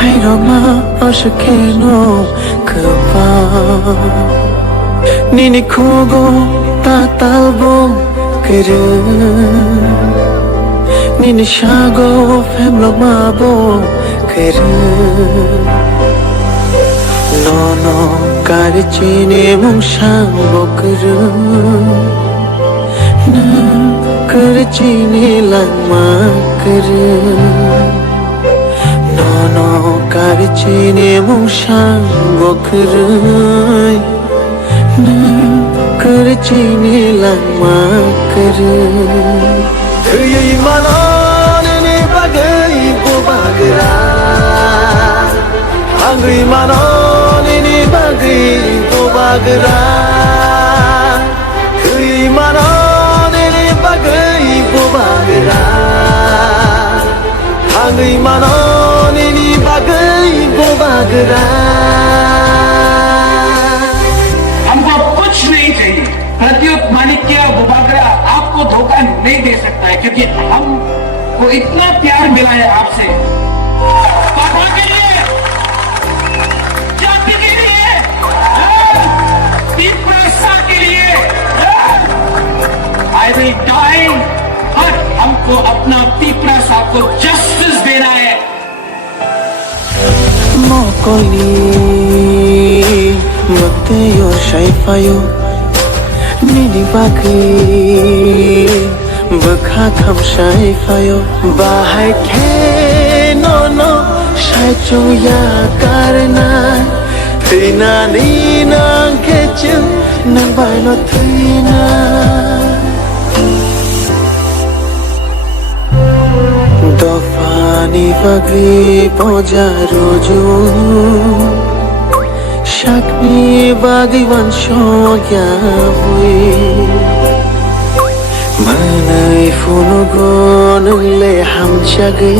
카이로마 어색해노 그바 니니 코고 따딸보 그르 니니 샤고 팸로마보 그르 너너 가르치니 몽샹보 그르 나 가르치니 랑마 그르 너너 가르치니 몽샹보 그르 나 가르치니 랑마 그르 그의 만원은 바가이 보바그라 한그의 만원은 바가이 보바그라 그의 만원은 바가이 보바그라 한그의 만원은 바가이 보바그라 हमको कुछ नहीं चाहिए। प्रत्युत माणिक्य बुबागरा आपको धोखा नहीं दे सकता है, क्योंकि हमको इतना प्यार मिला है आपसे। पापा के लिए, जाति के लिए, तीव्रता के लिए, I will die, और हमको अपना तीव्रता को जस्टिस देना है। मोकोली Mateo Shaifayo Nini Baki Bakha Kham Shaifayo Bahai Ke No No Shai Chuya Karna Tina Nina Kechu Nang Bai No Tina Dofani Bagri Poja Roju Shakni Bhagavan Shoya Hui Manai Funugon Le Ham Chagi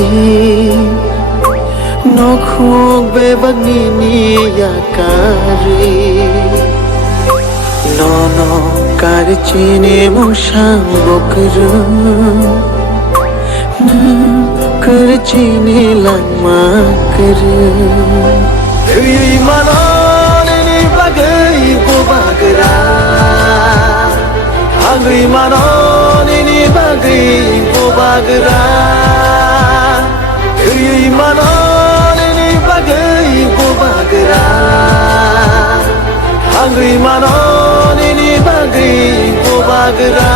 Nokhuk Bebagni Yakari Nono Karichini Mushang Bokru Na Karichini Langma Kru Kuyui Mano Bagai bobagra Hangui manoni bagai bobagra Kuyui manoni bagai bobagra Hangui manoni bagai bobagra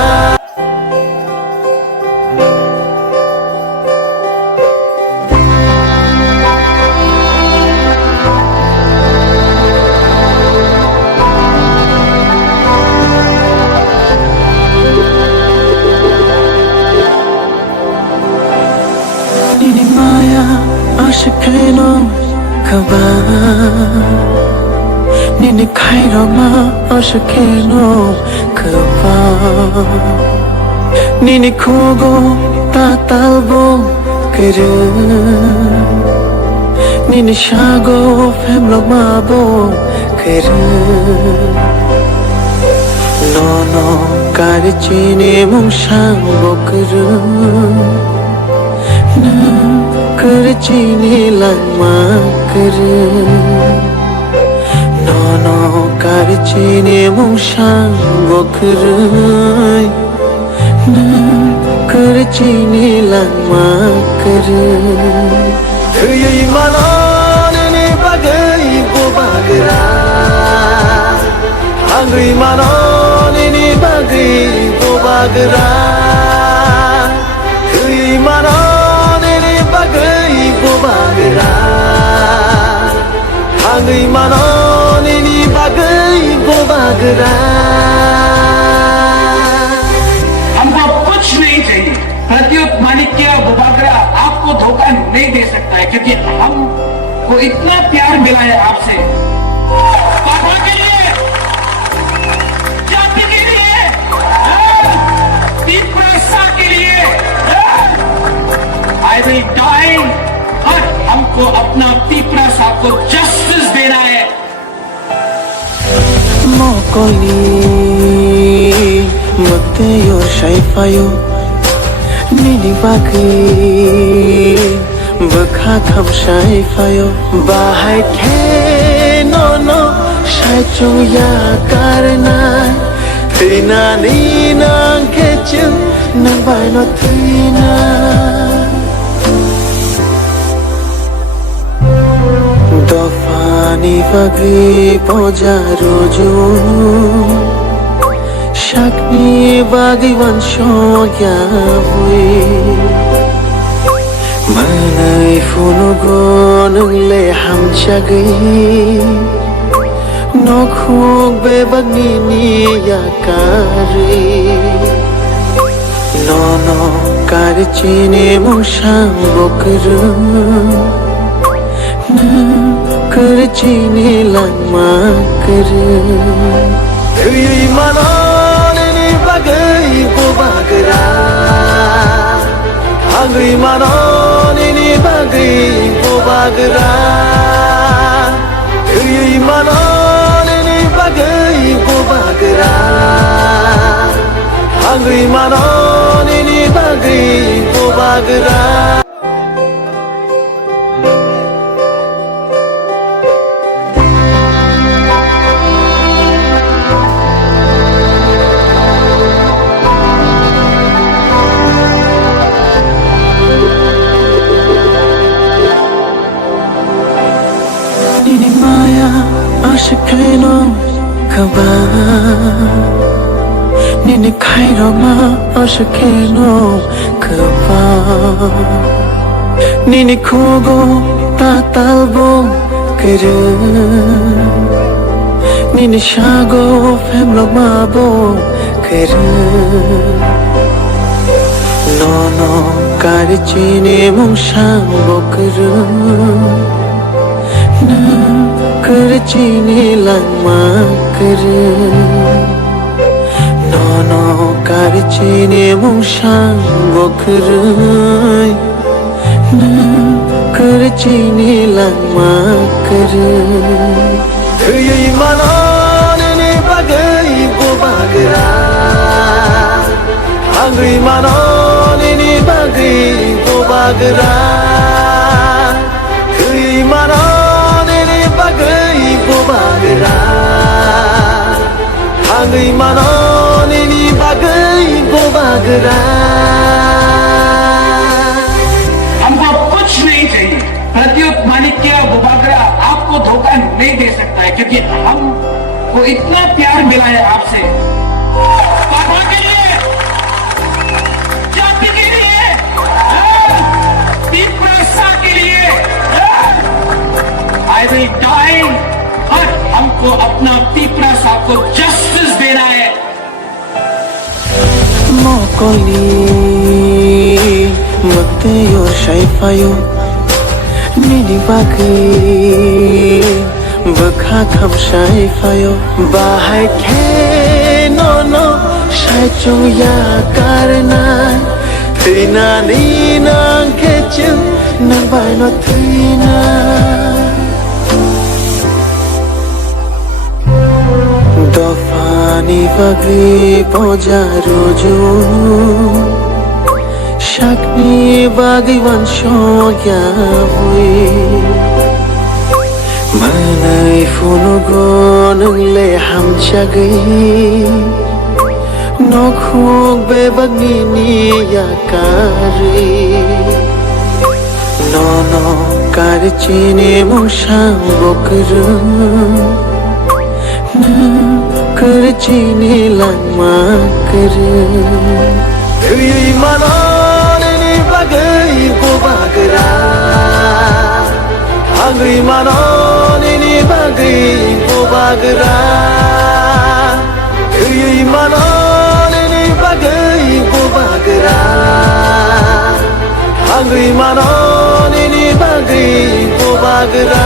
Ashikeno kaba Nini kairoma ashikeno kaba Nini kogo tatalbo kere Nini shago femlomabo kere Nono karichini mungshambo kere Na Karchini Langma Kare Nono Karchini Mushang Bokre Na Karchini Langma Kare Kuyui Manoni Bagai Bobagra Hangui Manoni Bagai Bobagra Kuyui Manoni Bagai bobagra Hangui manoni bagai bobagra हमको कुछ नहीं चाहिए। प्रत्युत माणिक्य बुबागरा आपको धोखा नहीं दे सकता है, क्योंकि हमको इतना प्यार मिला है आपसे। पापा के लिए, जाति के लिए, तीव्रता के लिए, I will die, और हमको अपना तीव्रता को जस्टिस देना है। Mokoli Mateo Shaifayo Nini Baki baka kham shai fayo bahai khe no no shai chung ya karna tina ni nang khe chung nang bai no tina dofani bagri pojaro ju shakni bagi wan shoya hui manai funo gon le ham chagai nokhuk be bagni ni ya kare no no kar chine mong shang bokru na kar chine lang ma kar ei manon ni bagai bo bagra Agri manon ni bagai bo bagra ei manon ni bagai bo bagra Agri manon ni bagai bo bagra Nini maya ashikeno kaba Nini kairo ma ashikeno kaba Nini kogo tatalbo kere Nini shago femlo mabo kere No no kari chine mong shang bokru na kar chine lang ma kar no no kar chine mong shang bokr na kar chine lang ma kar ei manon ni bagai bo bagra agri manon ni bagai bo bagra ei manon bagai bo bagra Agri manon ni bagai bo bagra हमको कुछ नहीं चाहिए प्रत्युत माणिक्य बुबागरा आपको धोखा नहीं दे सकता है क्योंकि हमको इतना प्यार मिला है आपसे पापा के लिए जाति के लिए तीव्रता के लिए I will die but हमको अपना पीपरा साहब को जस्टिस देना है Mokoli mate yo shai fayo Nini bagai baka kham shai fayo bahai khe no no shai chung ya karna tina ni nang khe chung nang bai no tina dofani bagri pojaro ju shakni bagi wan shoya hui manai funo gon le ham chagai nokhuk be bagni ni ya kare no no kar chine mong shang bokru na kar chine lang ma kar ei manon ni bagai bo bagra agri manon ni bagai bo bagra ei manon ni bagai bo bagra agri manon ni bagai bo bagra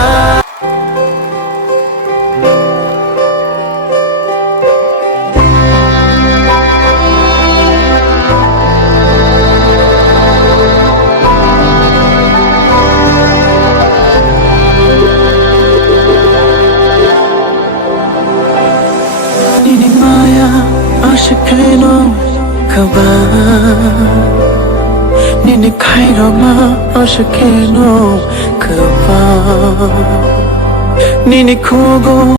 ashikeno kaba Nini kairoma oshakeno kaba Nini kugo